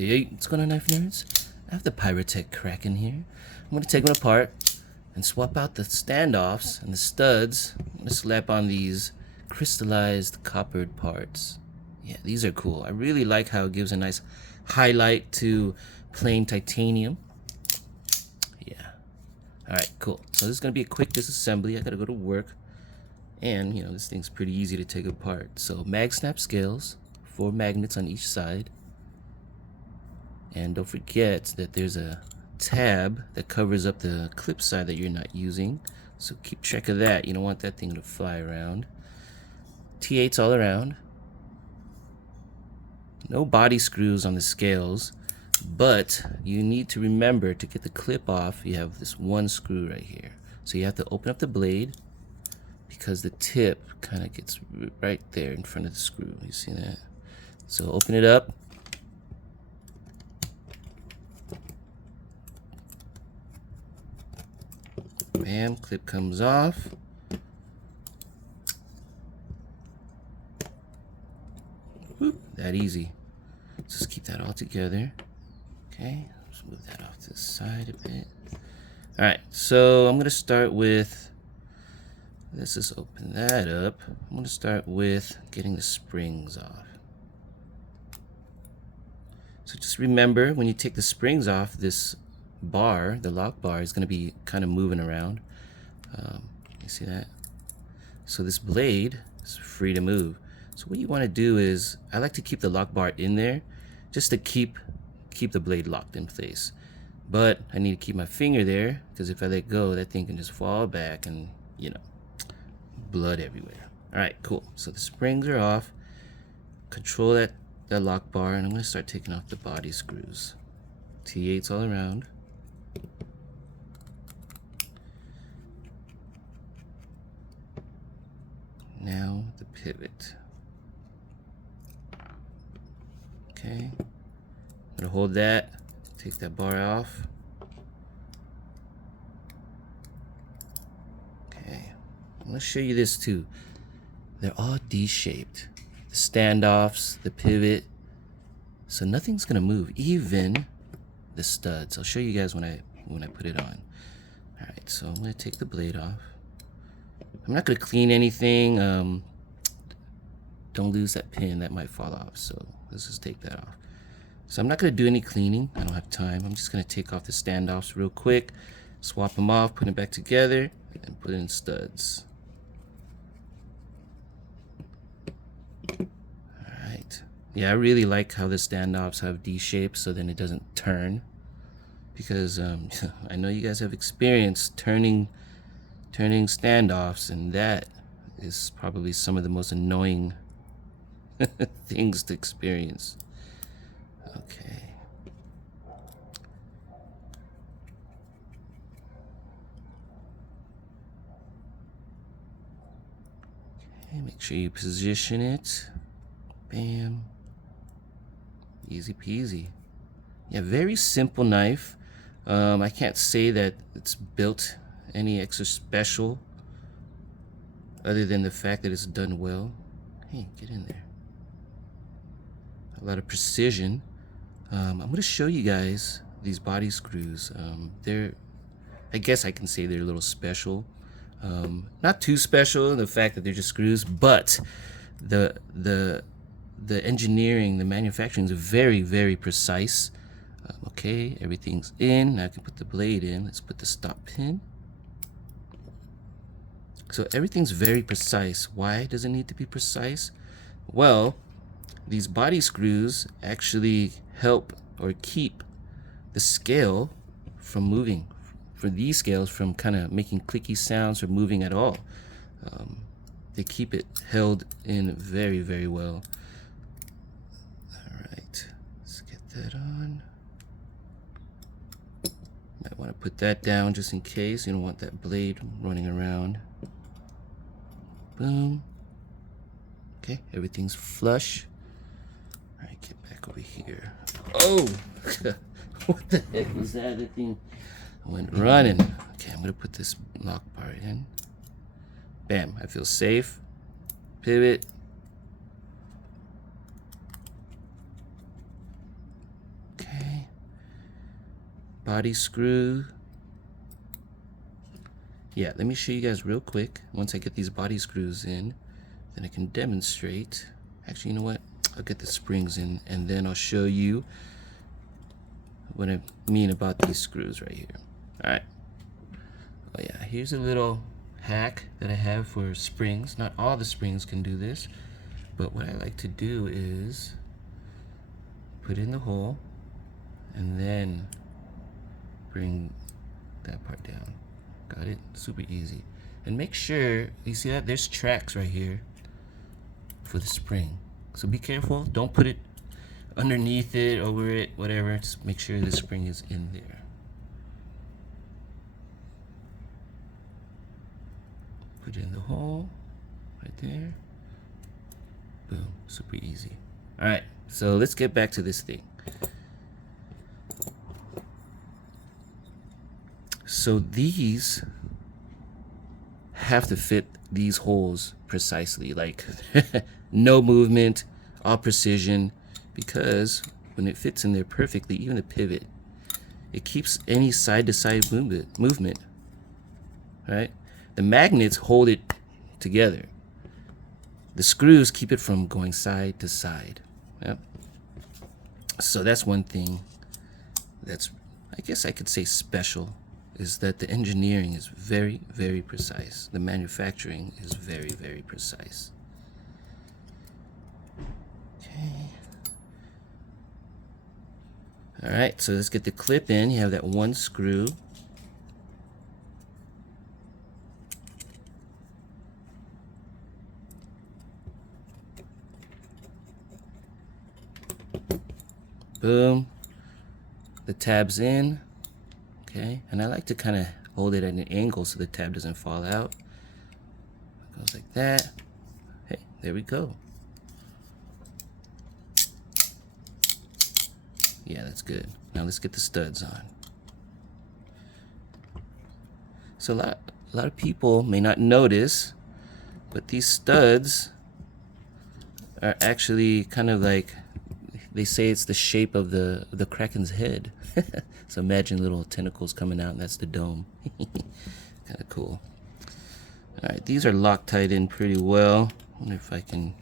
Hey, what's going on, knife nerds? I have the Piratech Kraken here. I'm going to take one apart and swap out the standoffs and the studs. I'm going to slap on these crystallized copper parts. Yeah, these are cool. I really like how it gives a nice highlight to plain titanium. Yeah. Alright, cool. So this is going to be a quick disassembly. I got to go to work. And, you know, this thing's pretty easy to take apart. So mag snap scales, 4 magnets on each side. And don't forget that there's a tab that covers up the clip side that you're not using. So keep track of that. You don't want that thing to fly around. T8s all around. No body screws on the scales. But you need to remember to get the clip off, you have this one screw right here. So you have to open up the blade because the tip kind of gets right there in front of the screw. You see that? So open it up. Bam, clip comes off. Whoop, that easy. Let's just keep that all together. Okay, let's move that off to the side a bit. Alright, so I'm going to start with, let's just open that up. I'm going to start with getting the springs off. So just remember, when you take the springs off, this bar, the lock bar, is going to be kind of moving around. You see that? So this blade is free to move. So what you want to do is, I like to keep the lock bar in there just to keep the blade locked in place. But I need to keep my finger there because if I let go, that thing can just fall back and, you know, blood everywhere. Alright, cool. So the springs are off. Control that lock bar, and I'm going to start taking off the body screws. T8s all around. Now the pivot. Okay. I'm gonna hold that, take that bar off. Okay. I'm gonna show you this too. They're all D-shaped. The standoffs, the pivot. So nothing's gonna move, even the studs. I'll show you guys when I put it on. Alright, so I'm gonna take the blade off. I'm not gonna clean anything. Don't lose that pin, that might fall off. So let's just take that off. So I'm not gonna do any cleaning. I don't have time. I'm just gonna take off the standoffs real quick, swap them off, put them back together, and put in studs. Alright. Yeah, I really like how the standoffs have D shapes so then it doesn't turn. Because I know you guys have experienced turning standoffs, and that is probably some of the most annoying things to experience. Okay. Okay, make sure you position it. Bam. Easy peasy. Yeah, very simple knife. I can't say that it's built any extra special other than the fact that it's done well. Hey, get in there. A lot of precision. I'm going to show you guys these body screws. I guess I can say they're a little special. Not too special in the fact that they're just screws, but the engineering, the manufacturing is very, very precise. Okay, everything's in. Now I can put the blade in. Let's put the stop pin. So everything's very precise. Why does it need to be precise? Well, these body screws actually help or keep the scale from moving, for these scales from kind of making clicky sounds or moving at all. They keep it held in very, very well. Alright, let's get that on. Might want to put that down just in case. You don't want that blade running around. Boom. Okay, everything's flush. Alright, get back over here. Oh! What the heck was that? That thing went running. Okay, I'm gonna put this lock bar in. Bam, I feel safe. Pivot. body screw. Yeah, let me show you guys real quick. Once I get these body screws in, then I can demonstrate. Actually, you know what? I'll get the springs in, and then I'll show you what I mean about these screws right here. All right. Oh yeah, here's a little hack that I have for springs. Not all the springs can do this, but what I like to do is put in the hole and then bring that part down. Got it? Super easy. And make sure, you see that? There's tracks right here for the spring. So be careful. Don't put it underneath it, over it, whatever. Just make sure the spring is in there. Put it in the hole right there. Boom. Super easy. All right. So let's get back to this thing. So these have to fit these holes precisely, like no movement, all precision, because when it fits in there perfectly, even a pivot, it keeps any side-to-side movement, right? The magnets hold it together. The screws keep it from going side to side. Yep. So that's one thing that's, I guess I could say, special, is that the engineering is very, very precise. The manufacturing is very, very precise. Okay. All right, so let's get the clip in. You have that one screw. Boom. The tab's in. Okay, and I like to kind of hold it at an angle so the tab doesn't fall out. It goes like that. Hey, there we go. Yeah, that's good. Now let's get the studs on. So a lot of people may not notice, but these studs are actually kind of like, they say it's the shape of the Kraken's head. So imagine little tentacles coming out, and that's the dome. Kind of cool. All right, these are Loctite in pretty well. I wonder if I can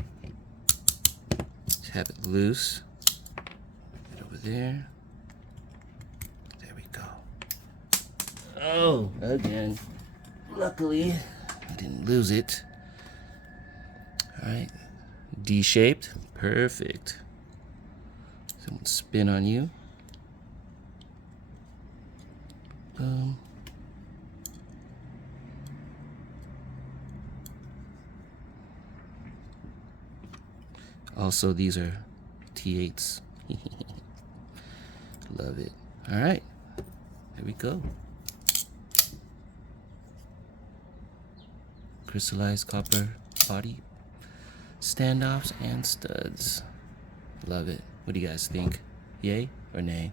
have it loose. Get over there. There we go. Oh, again. Luckily, I didn't lose it. All right, D-shaped, perfect. Someone spin on you. Boom. Also, these are T8s. Love it. All right, there we go. Crystallized copper body standoffs and studs. Love it. What do you guys think? Yay or nay?